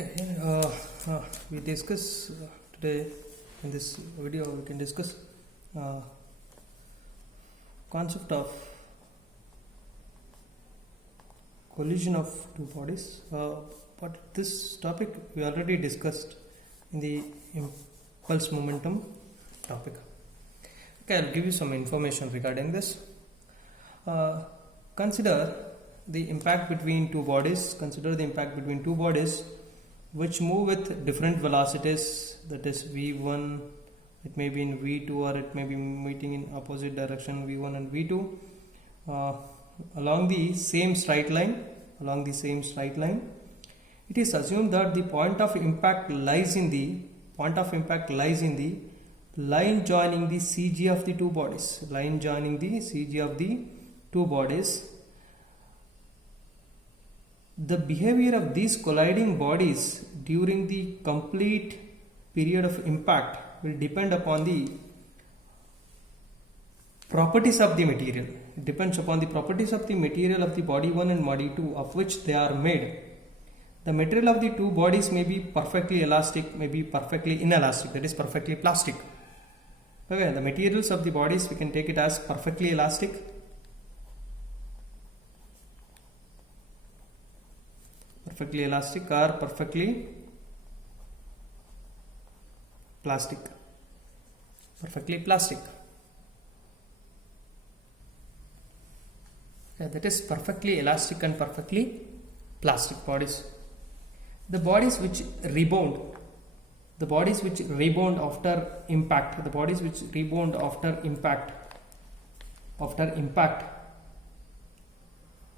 Okay, we discuss today in this video. We can discuss concept of collision of two bodies. But this topic we already discussed in the impulse momentum topic. Okay, I'll give you some information regarding this. Consider the impact between two bodies. Consider the impact between two bodies which move with different velocities, that is v1, it may be in v2 or it may be meeting in opposite direction, v1 and v2, along the same straight line. It is assumed that the point of impact lies in the line joining the CG of the two bodies. The behavior of these colliding bodies during the complete period of impact will depend upon the properties of the material. It depends upon the properties of the material of the body 1 and body 2 of which they are made. The material of the two bodies may be perfectly elastic, may be perfectly inelastic, that is perfectly plastic. Okay, the materials of the bodies we can take it as perfectly elastic, or perfectly plastic. Okay, that is perfectly elastic and perfectly plastic bodies. The bodies which rebound after impact,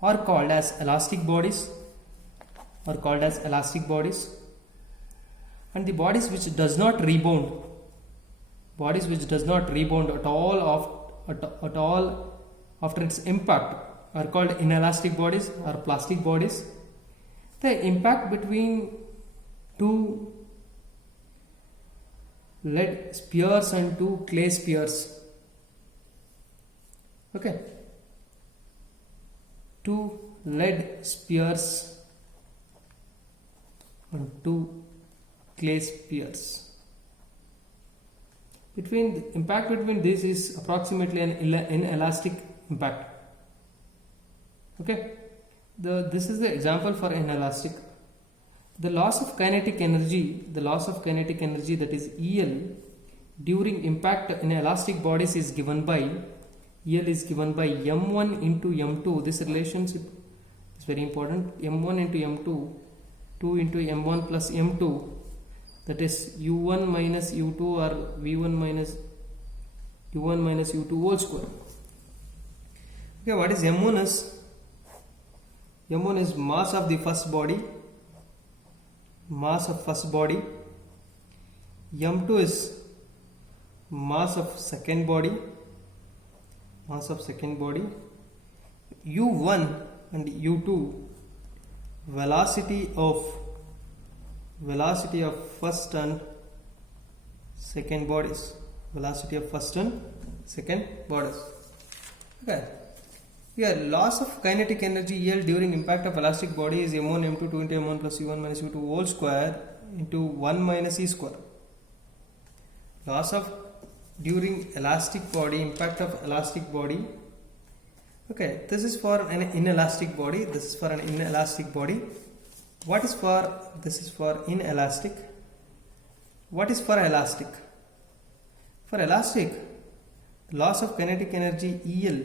are called as elastic bodies, and the bodies which does not rebound at all after its impact are called inelastic bodies or plastic bodies. The impact between two lead spheres and two clay spheres, okay, two lead spheres and two clay spheres. The impact between these is approximately an inelastic impact. Okay, this is the example for inelastic. The loss of kinetic energy, that is EL, during impact in elastic bodies is given by m1 into m2. This relationship is very important. m1 into m2, 2 into m1 plus m2, that is u1 minus u2 or v1 minus u2 whole square. Okay, what is m1 is? m1 is mass of the first body, m2 is mass of second body, u1 and u2 velocity of first and second bodies, Okay, here loss of kinetic energy EL during impact of elastic body is m1 m2 2 into m1 plus u1 minus u2 whole square into 1 minus e square. Loss of during impact of elastic body. Okay, this is for an inelastic body. What is for this is for inelastic? What is for elastic? For elastic, loss of kinetic energy EL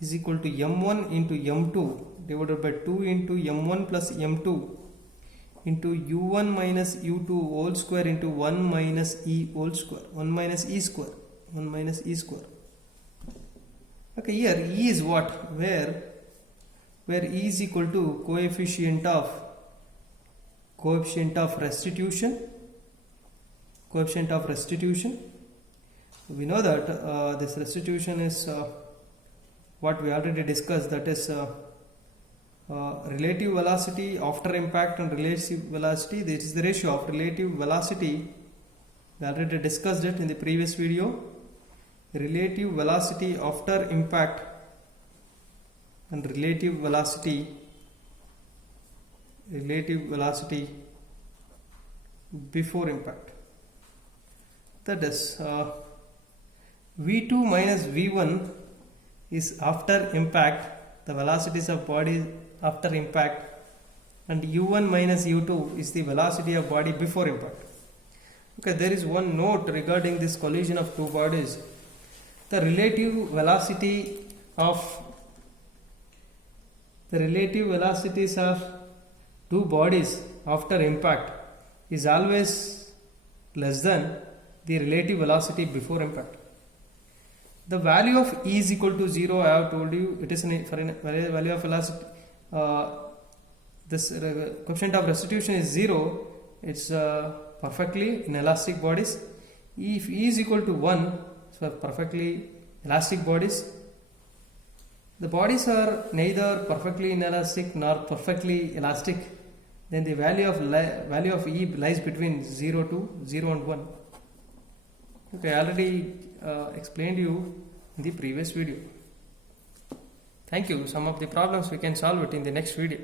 is equal to m1 into m2 divided by 2 into m1 plus m2 into u1 minus u2 whole square into 1 minus e whole square, 1 minus e square. Okay, here E is what? Where E is equal to coefficient of restitution. We know that this restitution is what we already discussed, that is relative velocity after impact and relative velocity. This is the ratio of relative velocity. We already discussed it in the previous video. Relative velocity after impact and relative velocity before impact. That is v2 minus v1 is after impact, the velocities of body after impact, and u1 minus u2 is the velocity of body before impact. Okay, there is one note regarding this collision of two bodies. The relative velocities of two bodies after impact is always less than the relative velocity before impact. The value of E is equal to 0, I have told you, it is for value of velocity. This coefficient of restitution is 0, it's perfectly inelastic bodies. If E is equal to 1, so perfectly elastic bodies. The bodies are neither perfectly inelastic nor perfectly elastic, then the value of E lies between 0 and 1. Okay, I already explained you in the previous video. Thank you. Some of the problems we can solve it in the next video.